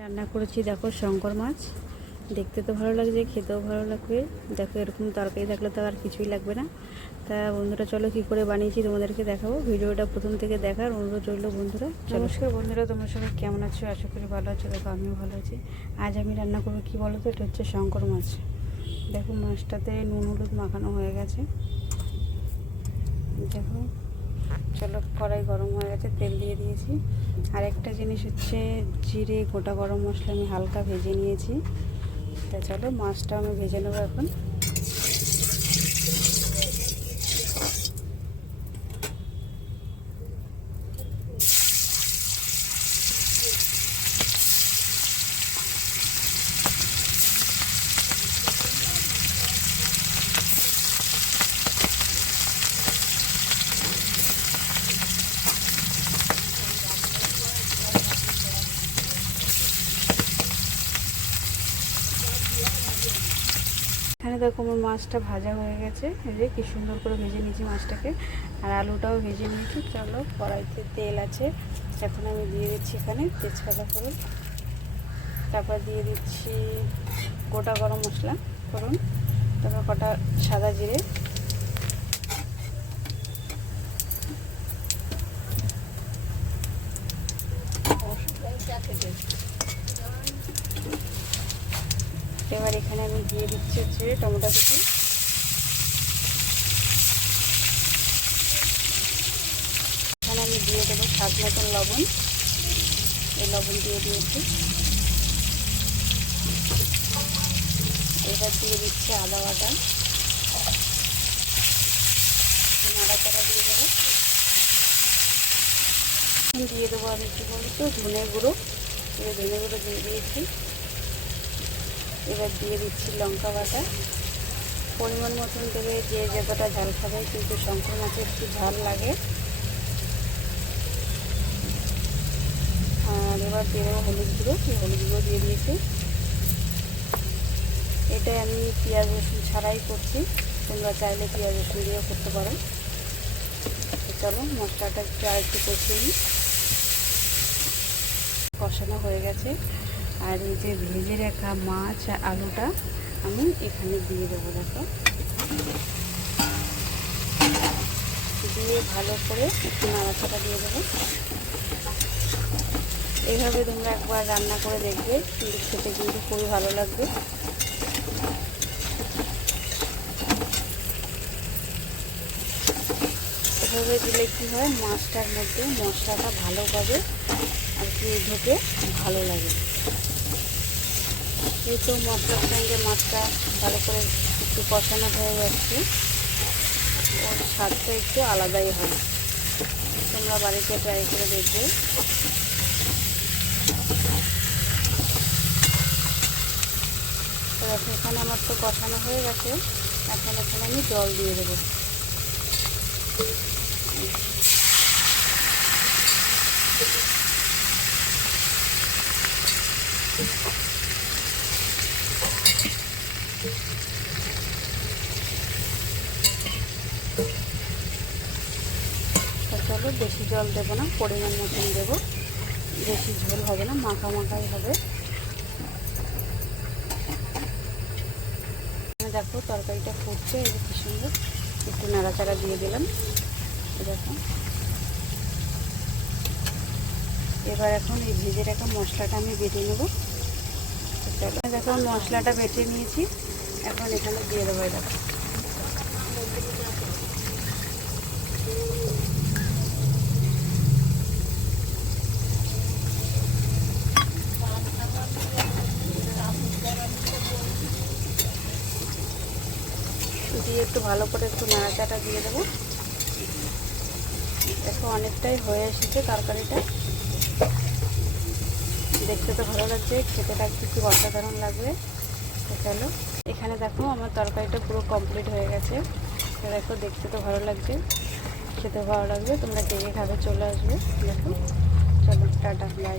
রান্না করেছি, দেখো শঙ্কর মাছ। দেখতে তো ভালো লাগছে, খেতেও ভালো লাগবে। দেখো এরকম তরকারি থাকলে তো আর কিছুই লাগবে না। তা বন্ধুরা, চলো কি করে বানিয়েছি তোমাদেরকে দেখাবো। ভিডিওটা প্রথম থেকে দেখার অনুরোধ রইল বন্ধুরা নমস্কার বন্ধুরা, তোমরা সবাই কেমন আছো? আশা করি ভালো আছো, দেখো আমিও ভালো আছি। আজ আমি রান্না করব কি বলো তো এটা হচ্ছে শঙ্কর মাছ। দেখো মাছটাতে নুন, হলুদ মাখানো হয়ে গেছে। দেখো। চলো কড়াই গরম হয়ে গেছে, তেল দিয়ে দিয়েছি। আর একটা জিনিস হচ্ছে জিরে, গোটা গরম মশলা আমি হালকা ভেজে নিয়েছি। তা চলো মাছটা আমি ভেজে নেব এখন। দেখো আমার মাছটা ভাজা হয়ে গেছে। যে কি সুন্দর করে ভেজে নিয়েছি মাছটাকে। আর আলুটাও ভেজে নিয়েছি। চলো, কড়াইতে তেল আছে। এখন আমি দিয়ে দিচ্ছি এখানে তেজপাতা ফোড়ন। তারপর দিয়ে দিচ্ছি গোটা গরম মশলা ফোড়ন। তারপর কটা সাদা জিরে। এবার এখানে আমি দিয়ে দিচ্ছি হচ্ছে টমেটো কুচি। এখানে আমি দিয়ে দেবো স্বাদ মতন লবণ। এই লবণ দিয়ে দিয়েছি। এবার দিয়ে দিচ্ছি আদা বাটা। নাড়াচাড়া দিয়ে দেবো। দিয়ে দেবো আমি কী বলতো ধনে গুঁড়ো। ধনে গুঁড়ো দিয়ে দিয়েছি। এবার দিয়ে দিচ্ছি লঙ্কা বাটা। পরিমাণ মতন দেবে যে যতটা ঝাল খাবে, কিন্তু শঙ্কর মাছের একটু ঝাল লাগে। আর এবার দেবো হলুদ গুঁড়ো হলুদ গুঁড়ো দিয়ে দিয়েছি। এটাই আমি পেঁয়াজ রসুন ছাড়াই করছি। তোমরা চাইলে পেঁয়াজ রসুন দিয়েও করতে পারো। চলো, মশলাটা একটু আর একটু কষিয়ে নিই। কষানো হয়ে গেছে। আর এই যে ভেজে রাখা মাছ আর আলুটা আমি এখানে দিয়ে দেবো, দেখো। দিয়ে ভালো করে একটু নাড়াচাড়া দিয়ে দেবো। এইভাবে তোমরা একবার রান্না করে দেখবে, কিন্তু খেতে কিন্তু খুবই ভালো লাগবে। এভাবে দিলে কী হয়, মাছটার মধ্যে মশলাটা ভালোভাবে আর কি ঢোকে, ভালো লাগে। যেহেতু মশলার সঙ্গে মাছটা ভালো করে একটু কষানো হয়ে যাচ্ছে ওর স্বাদটা একটু আলাদাই হয়। তোমরা বাড়িতে ট্রাই করে দেখবে। তো এখানে আমার তো কষানো হয়ে গেছে। এখন এখানে আমি জল দিয়ে দেবো। চলো বেশি জল দেবো না, পরিমাণ মতন দেবো। বেশি ঝোল হবে না, মাখা মাখাই হবে। দেখো তরকারিটা ফুটছে, এই কি সুন্দর, একটু নাড়াচাড়া দিয়ে দিলাম। দেখো। এবার এখন এই ভেজে রাখা মশলাটা আমি বেটে নেব। দেখো মশলাটা বেটে নিয়েছি, এখন এখানে দিয়ে দেবো দেখো দিয়ে একটু ভালো করে একটু নাড়াচাটা দিয়ে দেবো। দেখো অনেকটাই হয়ে এসেছে তরকারিটা। দেখতে তো ভালো লাগছে, খেতে লাগছে খুব অসাধারণ লাগবে। চলো, এখানে দেখো আমার তরকারিটা পুরো কমপ্লিট হয়ে গেছে। দেখো, দেখতে তো ভালো লাগছে খেতে ভালো লাগবে। তোমরা কে খাবে চলে আসবে, দেখো। চলো, টাটা বাই